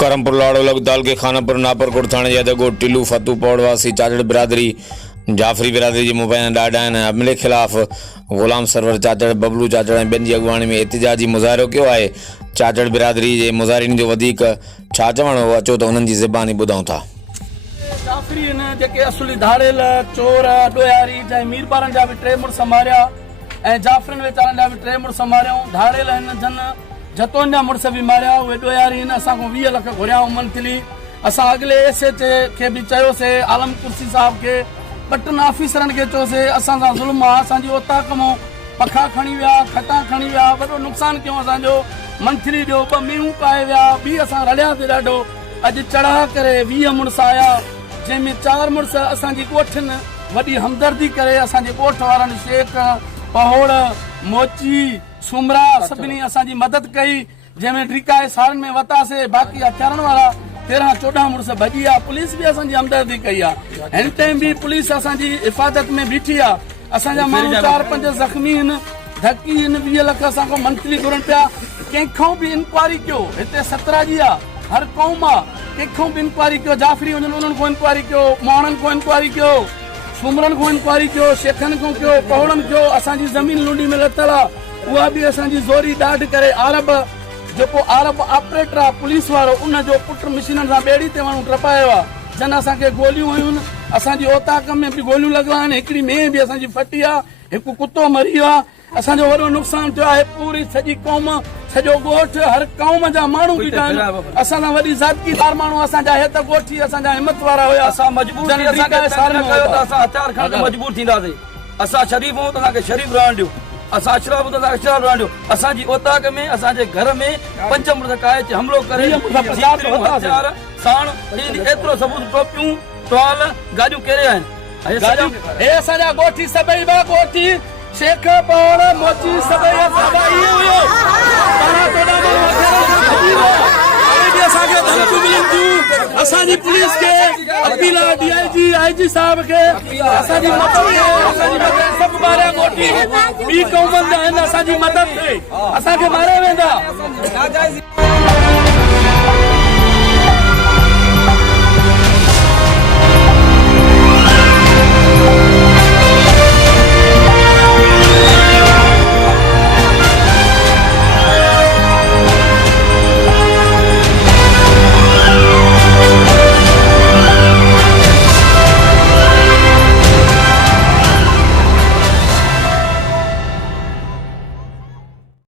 करमपुर लाड़ो लगदाल के खानापुर नापरकोट थाने यादव टिल्लू फतू पौड़वासी चाचड़ बिरादरी जाफरी बिरादरी के मुबैना ॾाढा आहिनि। हमले खिलाफ़ ग़ुलाम सरवर चाचड़ बबलू चाचड़ ऐं ॿियनि जी अॻुवाणी में एहतिजाजी मुज़ाहिरो कयो आहे। चाचड़ बिरादरी जे मुज़ाहिरीन जो वधीक छा चवणु हो अचो त उन्हनि जी ज़बानी ॿुधूं था। जाफरी जेके असुली धाड़ेल चोर ॾोयारी चाहे मीरबारनि जा बि टे मुड़ुस मारिया ऐं जाफरनि वीचारनि जा बि टे मुड़ुस मारियूं। धाड़ेल हिन जन जतोन जा मुड़ुस बि मारिया। उहे ॾोयारी हिन असां खां 20 लख घुरियाऊं मंथली। असां अॻिले एसएच खे बि चयोसीं, आलम कुर्सी साहिब खे, 2 ऑफिसरनि खे चयोसीं असां सां ज़ुल्म आहे, असांजी ओता कमो पखा खणी विया, खटा खणी विया, वॾो नुक़सानु कयूं असांजो। मंथली ॾियो 2 मींहं पाए विया, बि असां रलियासीं ॾाढो। अॼु चढ़ा करे 20 मुड़ुस आया, जंहिंमें 4 मुड़ुस असांजी ॻोठनि वॾी हमदर्दी करे असांजे ॻोठ वारनि शेख पहोड़ मोची सुमरा सभिनी असांजी मदद कई, जंहिंमें ड्रिकाए सारनि में वतासीं। बाक़ी हथियारनि वारा 13-14 मुड़ुस भॼी विया। पुलिस बि असांजी हमदर्दी कई आहे। हिन टाइम बि पुलिस असांजी हिफ़ाज़त में बीठी आहे। असांजा माण्हू 4-5 ज़ख़्मी आहिनि, धकी आहिनि। 20 लख असांखां मंथली घुरनि पिया। कंहिंखां बि इंक्वायरी कयो, हिते 17 जी आहे, हर क़ौम आहे, कंहिंखां बि इंक्वायरी कयो। जाफरी वञनि उन्हनि खां इंक्वायरी कयो, माण्हुनि खां इंक्वायरी कयो, सुमरनि खां इंक्वायरी कयो, शेखनि खां कयो, पहोड़नि कयो। असांजी ज़मीन लूंडी में लथल आहे, उहा बि असांजी ज़ोरी ॾाढ करे अरब जेको अरब ऑपरेटर आहे पुलिस वारो, उनजो पुटु मशीननि सां ॿेड़ी ते माण्हू टपायो आहे। जन असांखे गोलियूं हुयूं, असांजी ओताक में बि गोलियूं लॻल आहिनि। हिकिड़ी मेंह बि असांजी फटी आहे, हिकु कुतो मरी वियो आहे। असांजो वॾो नुक़सानु थियो आहे। पूरी सॼी क़ौम, सॼो ॻोठ, हर क़ौम जा माण्हू बि आहिनि। असां सां वॾी ज़ातिदार माण्हू असांजा हे त ॻोठी असांजा हिमत वारा हुया। असां मजबूर हथियार खणण मजबूर थींदासीं। असां शरीफ़ आहियूं त असांखे शरीफ़ रहण ॾियो, असां अशराफ आहियूं त असांखे अशराफ रहण ॾियो। असांजी ओताक में असांजे घर में 5 मुड़ुस काए हमलो करे हथियार साण एतिरो सबूत, टोपियूं टॉल गाॾियूं केरे आहिनि। हे असांजा ॻोठी सभई बि ॻोठी शेख पहोड़ मोची सभई इहे हुयो। असांखे धमकियूं मिलनि थियूं। असांजी पुलिस खे अपील आहे, DIG IG साहिब खे, असांजी सभु ॿारहं ॻोठी ॿी क़ौमनि जा आहिनि, असांजी मदद थिए, असांखे मारिया वेंदा।